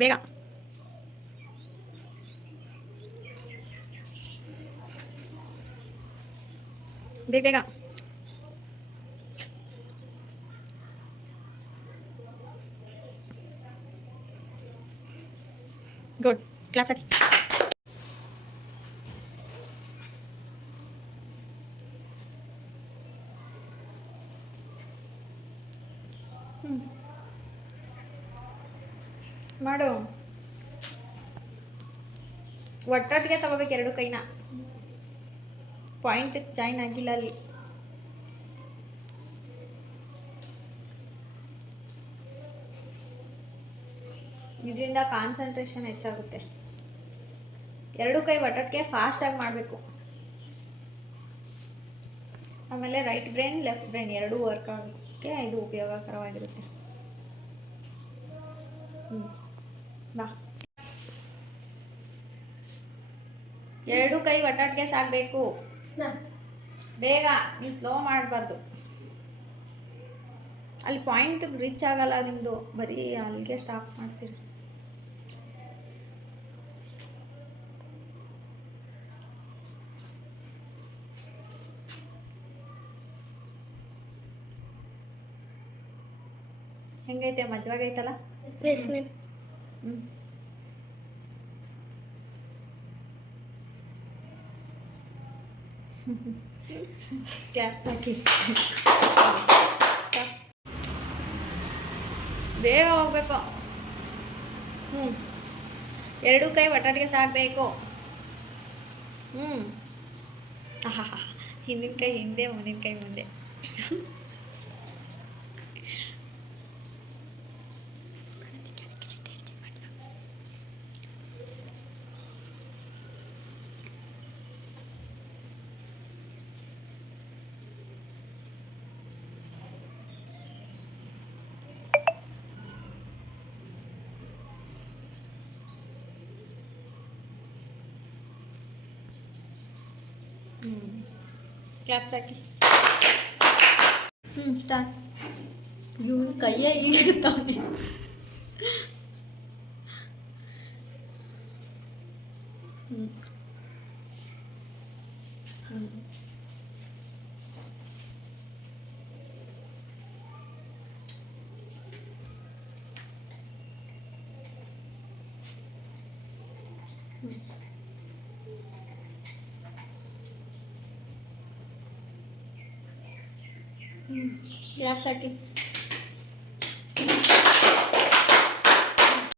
ಬೇಗ ಬೇಗ ಬೇಗ. ಗುಡ್, ಕ್ಲಾಸ್ ಹಾಕಿ. ಮಾಡು. ಒಟ್ಟೊಟ್ಟಿಗೆ ತಗೋಬೇಕು ಎರಡು ಕೈನ. ಪಾಯಿಂಟ್ ಜಾಯಿನ್ ಆಗಿಲ್ಲ ಅಲ್ಲಿ. ಇದರಿಂದ ಕಾನ್ಸಂಟ್ರೇಷನ್ ಹೆಚ್ಚಾಗುತ್ತೆ. ಎರಡು ಕೈ ಒಟ್ಟೊಟ್ಟಿಗೆ ಫಾಸ್ಟಾಗಿ ಮಾಡಬೇಕು. ಆಮೇಲೆ ರೈಟ್ ಬ್ರೈನ್ ಲೆಫ್ಟ್ ಬ್ರೈನ್ ಎರಡೂ ವರ್ಕ್ ಆಗೋಕ್ಕೆ ಇದು ಉಪಯೋಗಕರವಾಗಿರುತ್ತೆ. ಬಾ. ಎರಡು ಕೈ ಒಟ್ಟೊಟ್ಟಿಗೆ ಸಾಗಬೇಕು. ಬೇಗ, ನೀವು ಸ್ಲೋ ಮಾಡಬಾರ್ದು. ಅಲ್ಲಿ ಪಾಯಿಂಟ್ ರೀಚ್ ಆಗಲ್ಲ ನಿಮ್ಮದು, ಬರೀ ಅಲ್ಲಿಗೆ ಸ್ಟಾಪ್ ಮಾಡ್ತೀರಿ. ಹೆಂಗೈತೆ? ಮಜವಾಗೈತಲ್ಲ? Yes ma'am. ಕ್ಯಾಪ್ಸ್ ಹಾಕಿ. ಬೇಗ ಹೋಗ್ಬೇಕು. ಎರಡು ಕೈ ಒಟ್ಟೊಟ್ಟಿಗೆ ಸಾಗಬೇಕು. ಹಿಂದಿನ ಕೈ ಹಿಂದೆ, ಮುಂದಿನ ಕೈ ಮುಂದೆ. ಕ್ಲಾಪ್ಸ್ ಹಾಕಿ. ಸ್ಟಾರ್ಟ್. ಇವನು ಕೈಯೇ ಈಗಿಡ್ತಾವನೆ. ಕ್ಲಾಪ್ಸ್ ಹಾಕಿ.